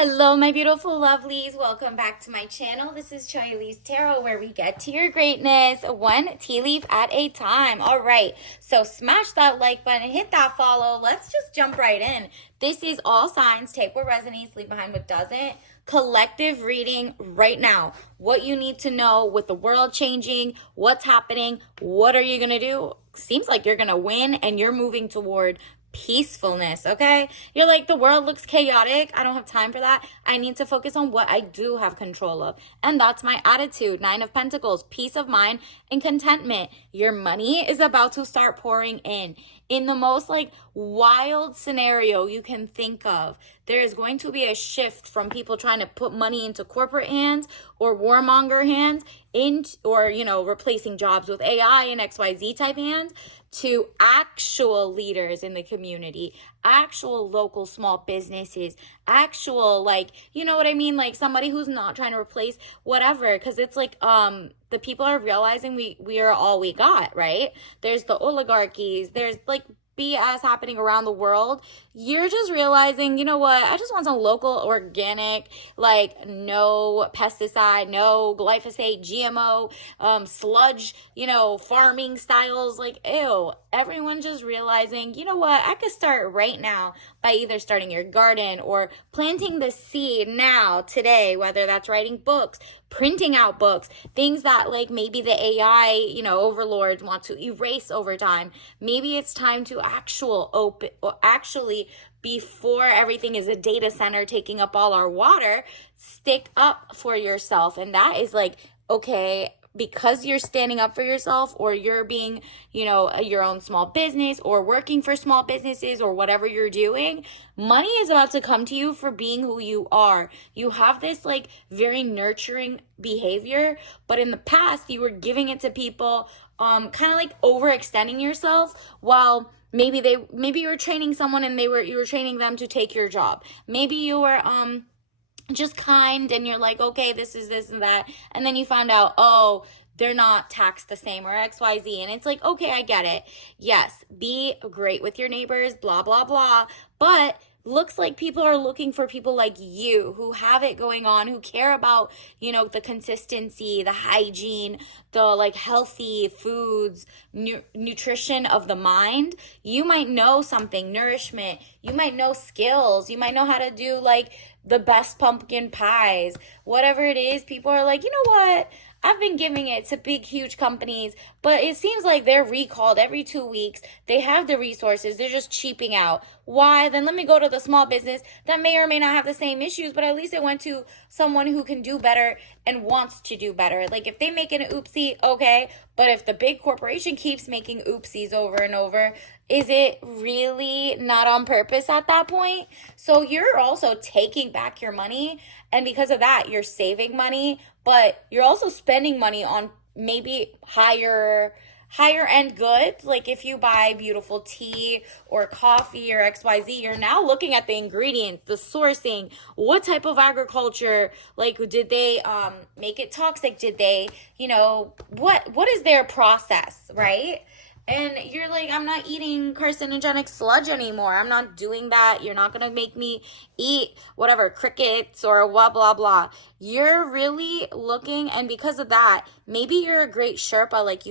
Hello, my beautiful lovelies. Welcome back to my channel. This is Choi Lee's Tarot, where we get to your greatness one tea leaf at a time. All right, so smash that like button, hit that follow. Let's just jump right in. This is all signs. Take what resonates, leave behind what doesn't. Collective reading right now. What you need to know with the world changing, what's happening, what are you going to do? Seems like you're going to win and you're moving toward peacefulness. Okay, you're like, the world looks chaotic, I don't have time for that. I need to focus on what I do have control of, and that's my attitude. Nine of Pentacles, peace of mind and contentment. Your money is about to start pouring in the most like wild scenario you can think of. There is going to be a shift from people trying to put money into corporate hands or warmonger hands, or replacing jobs with AI and XYZ type hands, to actual leaders in the community, actual local small businesses, actual, like, you know what I mean? Like somebody who's not trying to replace whatever. Cause it's like, the people are realizing we are all we got, right? There's the oligarchies, there's like BS happening around the world. You're just realizing, you know what? I just want some local, organic, like no pesticide, no glyphosate, GMO, sludge, farming styles. Like, ew. Everyone just realizing, you know what? I could start right now by either starting your garden or planting the seed now, today, whether that's writing books, printing out books, things that like maybe the AI, overlords want to erase over time. Maybe it's time to actually, before everything is a data center taking up all our water, stick up for yourself. And that is like, okay, because you're standing up for yourself, or you're being, your own small business, or working for small businesses, or whatever you're doing, money is about to come to you for being who you are. You have this like very nurturing behavior, but in the past you were giving it to people, kind of like overextending yourself, while maybe you were training someone and you were training them to take your job. Maybe you were just kind, and you're like, okay, this is this and that, and then you found out, oh, they're not taxed the same, or XYZ, and it's like, okay, I get it. Yes, be great with your neighbors, blah blah blah, but looks like people are looking for people like you who have it going on, who care about, the consistency, the hygiene, the like healthy foods, nutrition of the mind. You might know something, nourishment, you might know skills, you might know how to do like the best pumpkin pies, whatever it is. People are like, you know what? I've been giving it to big, huge companies, but it seems like they're recalled every 2 weeks. They have the resources. They're just cheaping out. Why? Then let me go to the small business that may or may not have the same issues, but at least it went to someone who can do better and wants to do better. Like if they make an oopsie, okay, but if the big corporation keeps making oopsies over and over, is it really not on purpose at that point? So you're also taking back your money, and because of that, you're saving money, but you're also spending money on maybe higher end goods. Like if you buy beautiful tea or coffee or XYZ, you're now looking at the ingredients, the sourcing, what type of agriculture, like did they make it toxic? Did they, what is their process, right? And you're like, I'm not eating carcinogenic sludge anymore. I'm not doing that. You're not going to make me eat whatever, crickets or blah, blah, blah. You're really looking, and because of that, maybe you're a great Sherpa. Like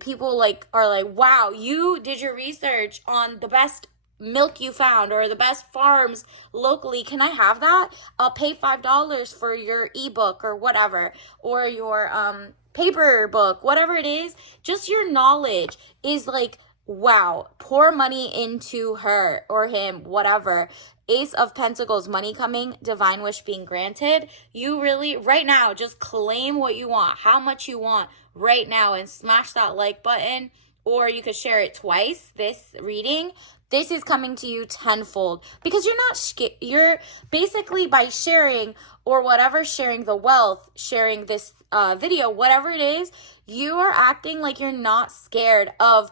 people like are like, wow, you did your research on the best milk you found or the best farms locally. Can I have that? I'll pay $5 for your ebook or whatever, or your paper book, whatever it is. Just your knowledge is like, wow, pour money into her or him, whatever. Ace of Pentacles, money coming, divine wish being granted. You really, right now, just claim what you want, how much you want right now, and smash that like button, or you could share it twice, this reading. This is coming to you tenfold, because you're basically, by sharing or whatever, sharing the wealth, sharing this video, whatever it is, you are acting like you're not scared of.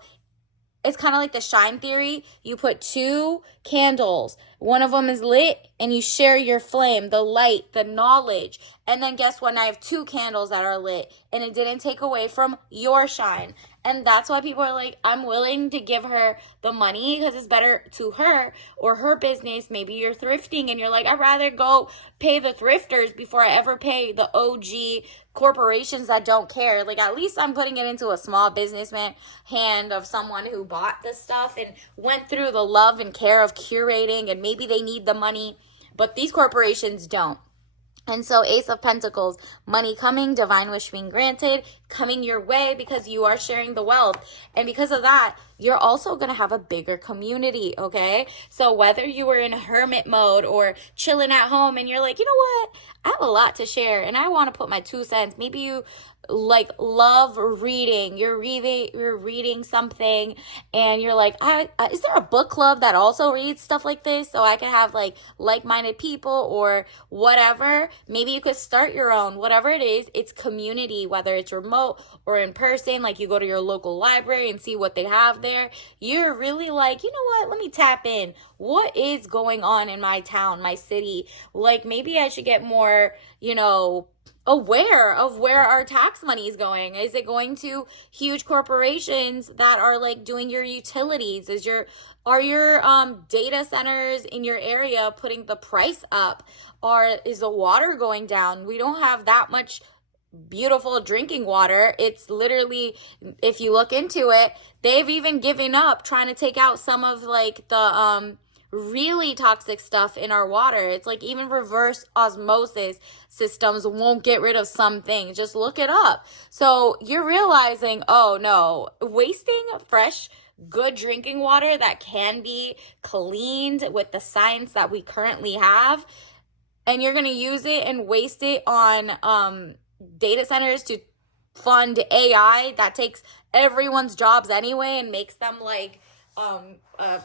It's kind of like the shine theory. You put 2 candles, one of them is lit, and you share your flame, the light, the knowledge. And then guess what? Now I have 2 candles that are lit, and it didn't take away from your shine. And that's why people are like, I'm willing to give her the money because it's better to her or her business. Maybe you're thrifting and you're like, I'd rather go pay the thrifters before I ever pay the OG corporations that don't care. Like, at least I'm putting it into a small businessman hand of someone who bought the stuff and went through the love and care of curating, and maybe they need the money, but these corporations don't. And so Ace of Pentacles, money coming, divine wish being granted, coming your way because you are sharing the wealth. And because of that, you're also going to have a bigger community, okay? So whether you were in hermit mode or chilling at home and you're like, you know what? I have a lot to share and I want to put my 2 cents. Maybe you like love reading. You're reading something and you're like, is there a book club that also reads stuff like this so I can have like-minded people or whatever? Maybe you could start your own. Whatever it is, it's community, whether it's remote or in person. Like, you go to your local library and see what they have there. You're really like, you know what? Let me tap in. What is going on in my town, my city? Like, maybe I should get more, aware of where our tax money is going. Is it going to huge corporations that are like doing your utilities? Are your data centers in your area putting the price up? Is the water going down? We don't have that much beautiful drinking water. It's literally, if you look into it, they've even given up trying to take out some of like the really toxic stuff in our water. It's like even reverse osmosis systems won't get rid of some things. Just look it up. So you're realizing, oh no, wasting fresh, good drinking water that can be cleaned with the science that we currently have, and you're going to use it and waste it on data centers to fund AI that takes everyone's jobs anyway and makes them like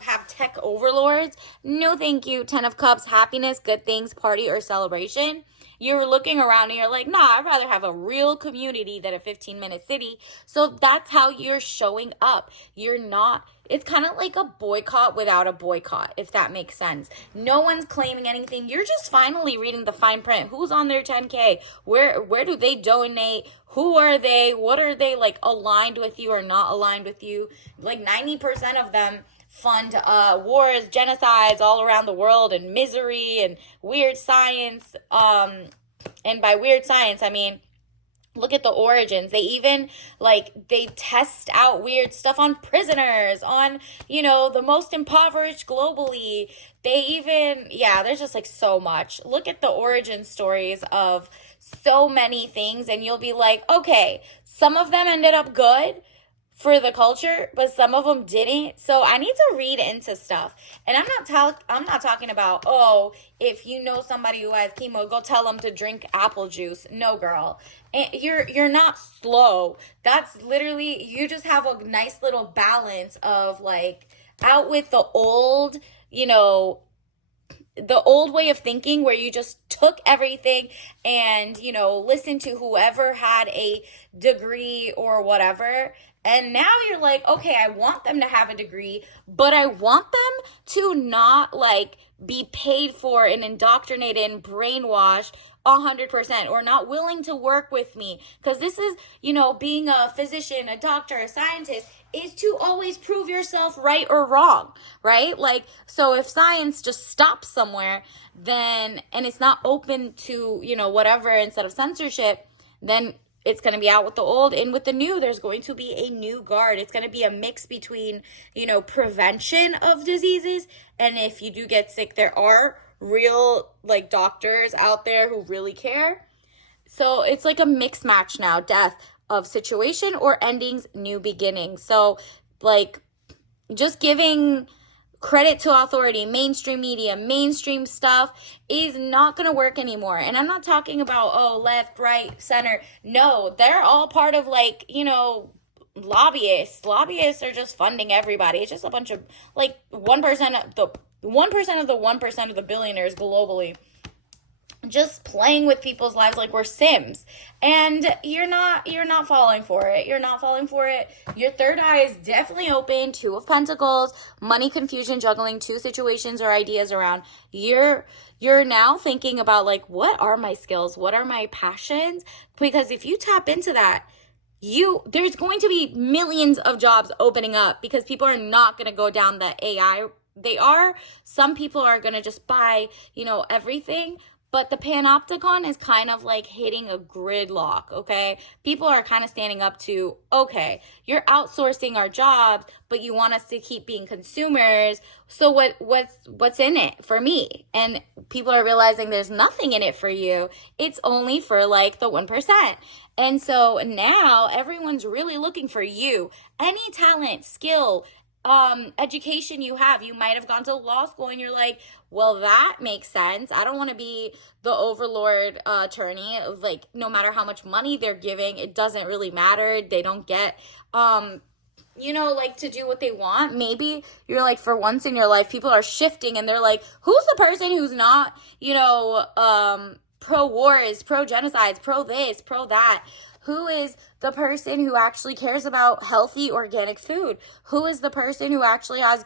have tech overlords. No, thank you. 10 of Cups, happiness, good things, party or celebration. You're looking around and you're like, nah, I'd rather have a real community than a 15-minute city. So that's how you're showing up. It's kind of like a boycott without a boycott, if that makes sense. No one's claiming anything. You're just finally reading the fine print. Who's on their 10K? Where do they donate? Who are they? What are they like aligned with you or not aligned with you? Like 90% of them fund wars, genocides all around the world, and misery and weird science. And by weird science, I mean, look at the origins. They even they test out weird stuff on prisoners, on, the most impoverished globally. They even, there's just like so much. Look at the origin stories of so many things and you'll be like, okay, some of them ended up good for the culture, but some of them didn't. So I need to read into stuff. And I'm not talking about, oh, if you know somebody who has chemo, go tell them to drink apple juice. No, girl. And you're not slow. That's literally, you just have a nice little balance of like out with the old, the old way of thinking where you just took everything and, listened to whoever had a degree or whatever. And now you're like, okay, I want them to have a degree, but I want them to not be paid for and indoctrinated and brainwashed 100% or not willing to work with me. Because this is, being a physician, a doctor, a scientist is to always prove yourself right or wrong, right? So if science just stops somewhere, then, and it's not open to, whatever instead of censorship, then it's going to be out with the old, in with the new. There's going to be a new guard. It's going to be a mix between, prevention of diseases. And if you do get sick, there are real doctors out there who really care. So it's like a mix match now, death of situation or endings, new beginnings. So just giving credit to authority, mainstream media, mainstream stuff is not going to work anymore. And I'm not talking about, left, right, center. No, they're all part of lobbyists. Lobbyists are just funding everybody. It's just a bunch of 1% of the 1% of the billionaires globally just playing with people's lives like we're Sims. And you're not falling for it. You're not falling for it. Your third eye is definitely open. 2 of Pentacles, money, confusion, juggling 2 situations or ideas around. You're now thinking about what are my skills? What are my passions? Because if you tap into that, there's going to be millions of jobs opening up because people are not going to go down the AI. Some people are going to just buy, everything. But the panopticon is kind of like hitting a gridlock, okay? People are kind of standing up to, okay, you're outsourcing our jobs, but you want us to keep being consumers. So what's in it for me? And people are realizing there's nothing in it for you. It's only for like the 1%. And so now everyone's really looking for you. Any talent, skill, education you have. You might have gone to law school and you're like, well, that makes sense. I don't want to be the overlord attorney. Like, no matter how much money they're giving, it doesn't really matter. They don't get, like to do what they want. Maybe you're like, for once in your life, people are shifting and they're like, who's the person who's not, pro wars, pro genocides, pro this, pro that? Who is the person who actually cares about healthy organic food? Who is the person who actually has,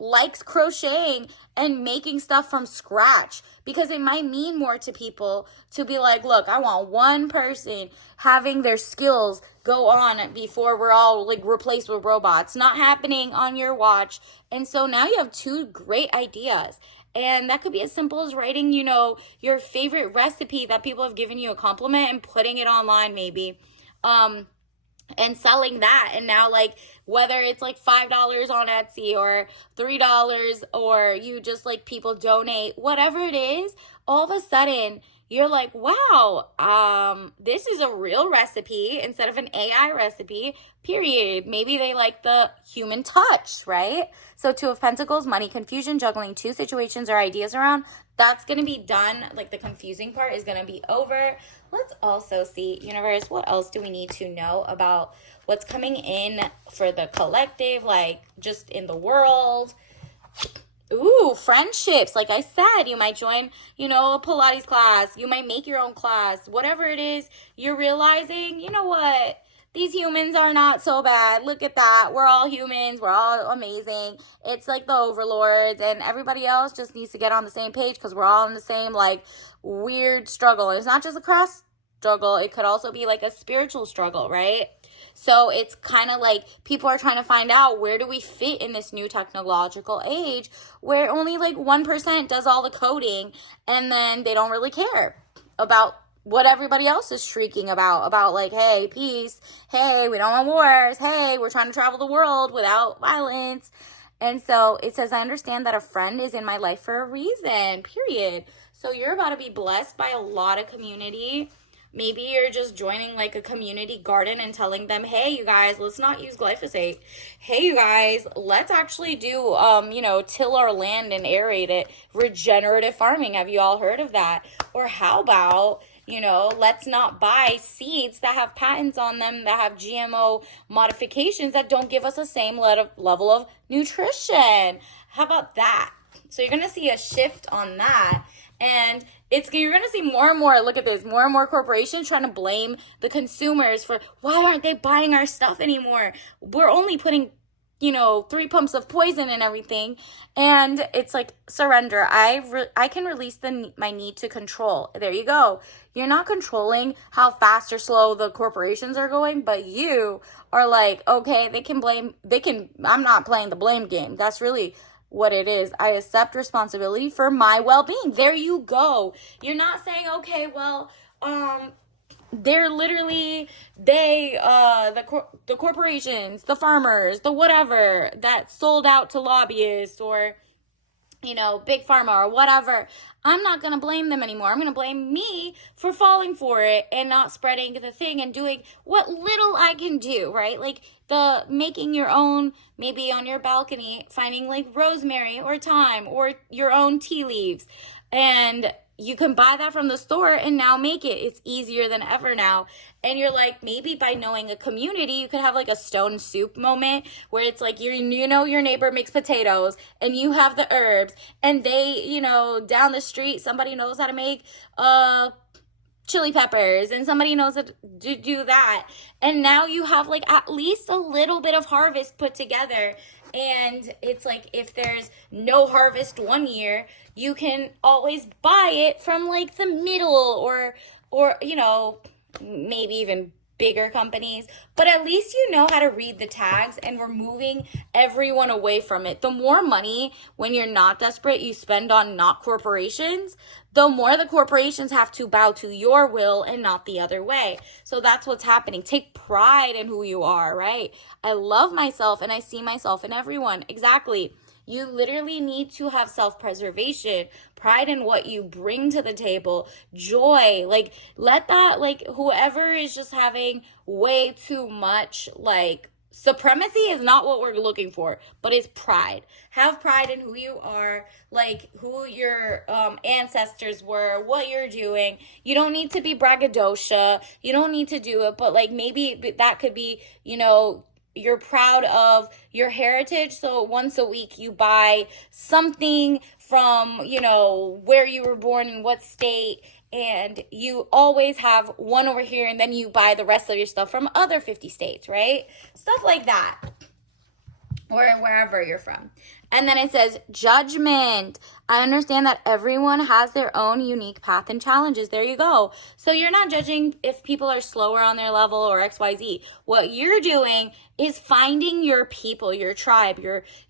likes crocheting and making stuff from scratch? Because it might mean more to people to be like, look, I want one person having their skills go on before we're all like replaced with robots. Not happening on your watch. And so now you have two great ideas. And that could be as simple as writing, your favorite recipe that people have given you a compliment and putting it online maybe. And selling that. And now, like, whether it's like $5 on Etsy or $3 or you just like people donate, whatever it is, all of a sudden you're like, wow, this is a real recipe instead of an AI recipe, period. Maybe they like the human touch, right? So Two of Pentacles, money confusion, juggling two situations or ideas around, that's going to be done. Like the confusing part is going to be over. Let's also see, universe, what else do we need to know about what's coming in for the collective, like just in the world? Ooh, friendships. Like I said, you might join, a Pilates class. You might make your own class. Whatever it is, you're realizing, you know what? These humans are not so bad. Look at that. We're all humans. We're all amazing. It's like the overlords and everybody else just needs to get on the same page because we're all in the same like weird struggle. And it's not just a cross struggle. It could also be like a spiritual struggle, right? So it's kind of like people are trying to find out, where do we fit in this new technological age where only like 1% does all the coding and then they don't really care about what everybody else is shrieking about like, hey, peace, hey, we don't want wars, hey, we're trying to travel the world without violence. And so it says, I understand that a friend is in my life for a reason, period. So you're about to be blessed by a lot of community. Maybe you're just joining like a community garden and telling them, hey, you guys, let's not use glyphosate. Hey, you guys, let's actually do, till our land and aerate it. Regenerative farming. Have you all heard of that? Or how about, let's not buy seeds that have patents on them, that have GMO modifications that don't give us the same level of nutrition. How about that? So you're going to see a shift on that. And you're going to see more and more, look at this, more and more corporations trying to blame the consumers for, why aren't they buying our stuff anymore? We're only putting, 3 pumps of poison and everything. And it's like, surrender. I can release my need to control. There you go. You're not controlling how fast or slow the corporations are going, but you are like, okay, I'm not playing the blame game. That's really what it is. I accept responsibility for my well-being. There you go. You're not saying, okay, well, they're literally, the corporations, the farmers, the whatever that sold out to lobbyists or, big pharma or whatever. I'm not going to blame them anymore. I'm going to blame me for falling for it and not spreading the thing and doing what little I can do, right? Like the making your own, maybe on your balcony, finding like rosemary or thyme or your own tea leaves. And you can buy that from the store and now make it. It's easier than ever now. And you're like, maybe by knowing a community, you could have like a stone soup moment where it's like, your neighbor makes potatoes and you have the herbs and they, down the street, somebody knows how to make, chili peppers and somebody knows how to do that. And now you have like at least a little bit of harvest put together. And it's like, if there's no harvest one year, you can always buy it from like the middle or maybe even bigger companies, but at least you know how to read the tags, and we're moving everyone away from it. The more money, when you're not desperate, you spend on not corporations, the more the corporations have to bow to your will and not the other way. So that's what's happening. Take pride in who you are, right? I love myself and I see myself in everyone. Exactly. You literally need to have self-preservation, pride in what you bring to the table, joy. Like, let that, like, whoever is just having way too much, like, supremacy is not what we're looking for, but it's pride. Have pride in who you are, like who your ancestors were, what you're doing. You don't need to be braggadocio. You don't need to do it, but like maybe that could be, you're proud of your heritage. So once a week you buy something from, where you were born in what state, and you always have one over here, and then you buy the rest of your stuff from other 50 states, right? Stuff like that, or wherever you're from. And then it says judgment. I understand that everyone has their own unique path and challenges. There you go. So you're not judging if people are slower on their level or XYZ. What you're doing is finding your people, your tribe.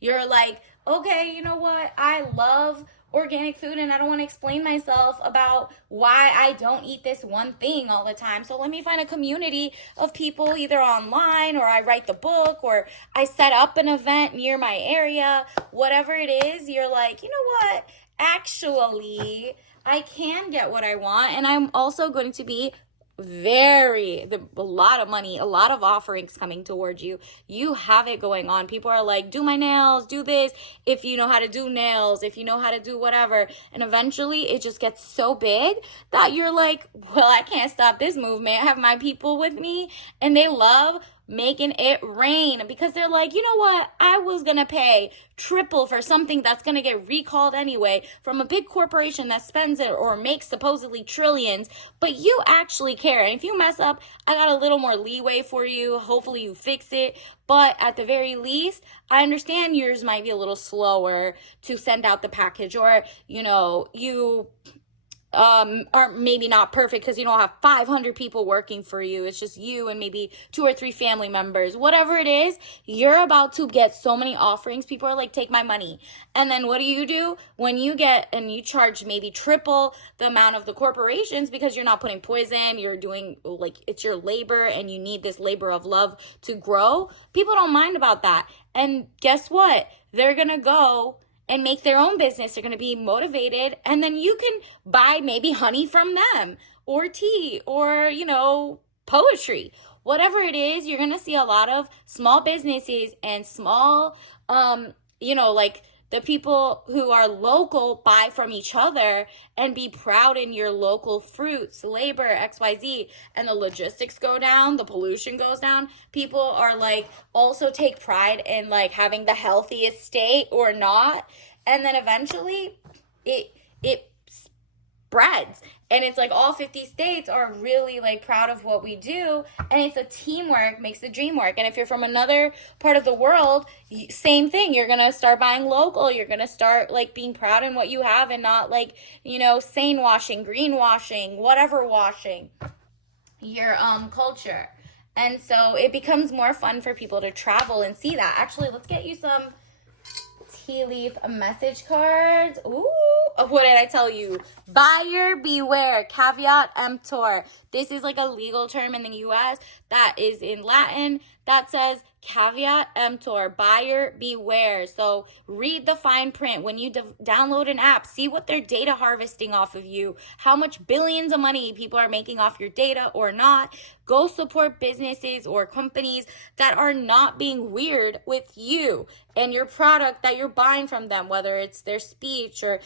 You're like, okay, you know what? I love organic food, and I don't want to explain myself about why I don't eat this one thing all the time. So let me find a community of people either online, or I write the book, or I set up an event near my area. Whatever it is, you're like, you know what? Actually, I can get what I want, and I'm also going to be a lot of money, a lot of offerings coming towards you. You have it going on. People are like, do my nails, do this, if you know how to do nails, if you know how to do whatever. And eventually it just gets so big that you're like, well, I can't stop this movement. I have my people with me, and they love making it rain, because they're like, you know what? I was going to pay triple for something that's going to get recalled anyway from a big corporation that spends it or makes supposedly trillions, but you actually care. And if you mess up, I got a little more leeway for you. Hopefully you fix it. But at the very least, I understand yours might be a little slower to send out the package, or, you are maybe not perfect because you don't have 500 people working for you. It's just you and maybe 2 or 3 family members. Whatever it is, you're about to get so many offerings. People are like, take my money. And then what do? When you get and you charge maybe triple the amount of the corporations, because you're not putting poison, you're doing, like, it's your labor, and you need this labor of love to grow. People don't mind about that. And guess what? They're going to go and make their own business. They're going to be motivated, and then you can buy maybe honey from them, or tea, or, poetry. Whatever it is, you're going to see a lot of small businesses and small, like the people who are local buy from each other and be proud in your local fruits, labor, XYZ, and the logistics go down, the pollution goes down. People are like, also take pride in like having the healthiest state or not. And then eventually it spreads. And it's like all 50 states are really like proud of what we do. And it's a teamwork makes the dream work. And if you're from another part of the world, same thing. You're going to start buying local. You're going to start like being proud in what you have, and not like, sane washing, greenwashing, whatever washing your culture. And so it becomes more fun for people to travel and see that. Actually, let's get you some tea leaf message cards. Ooh, what did I tell you? Buyer beware, caveat emptor. This is like a legal term in the US that is in Latin that says caveat emptor, buyer beware. So read the fine print. When you download an app, see what they're data harvesting off of you, how much billions of money people are making off your data or not. Go support businesses or companies that are not being weird with you and your product that you're buying from them, whether it's their speech or,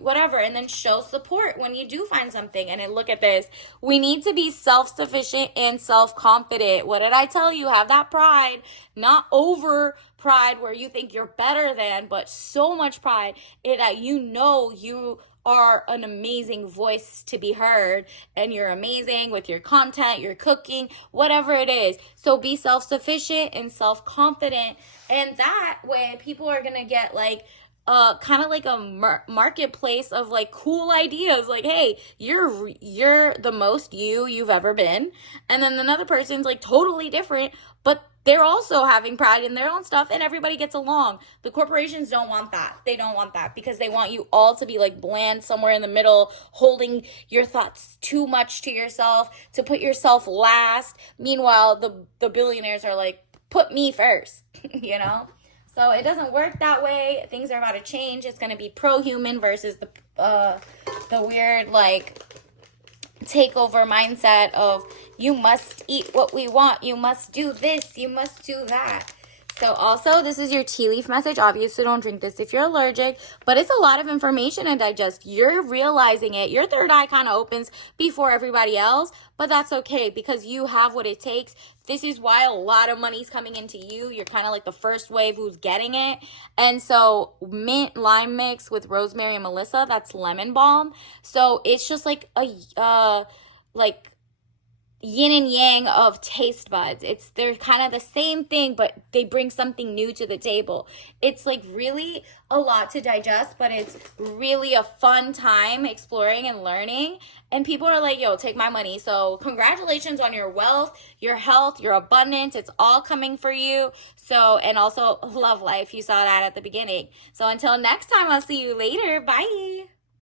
whatever, and then show support when you do find something. And then look at this. We need to be self-sufficient and self-confident. What did I tell you? Have that pride, not over pride where you think you're better than, but so much pride that you are an amazing voice to be heard, and you're amazing with your content, your cooking, whatever it is. So be self-sufficient and self-confident, and that way people are going to get like kind of like a marketplace of like cool ideas. Like, hey, you're the most you've ever been, and then another person's like totally different, but they're also having pride in their own stuff, and everybody gets along. The corporations don't want that. They don't want that because they want you all to be like bland somewhere in the middle, holding your thoughts too much to yourself, to put yourself last. Meanwhile, the billionaires are like, put me first, you know? So it doesn't work that way. Things are about to change. It's going to be pro-human versus the weird like takeover mindset of you must eat what we want, you must do this, you must do that. So also, this is your tea leaf message. Obviously, don't drink this if you're allergic, but it's a lot of information to digest. You're realizing it. Your third eye kind of opens before everybody else, but that's okay because you have what it takes. This is why a lot of money's coming into you. You're kind of like the first wave who's getting it. And so mint lime mix with rosemary and melissa, that's lemon balm. So it's just like a like yin and yang of taste buds. They're kind of the same thing, but they bring something new to the table. It's like really a lot to digest, but it's really a fun time exploring and learning. And people are like, yo, take my money. So congratulations on your wealth, your health, your abundance. It's all coming for you. So, and also love life. You saw that at the beginning. So until next time, I'll see you later. Bye.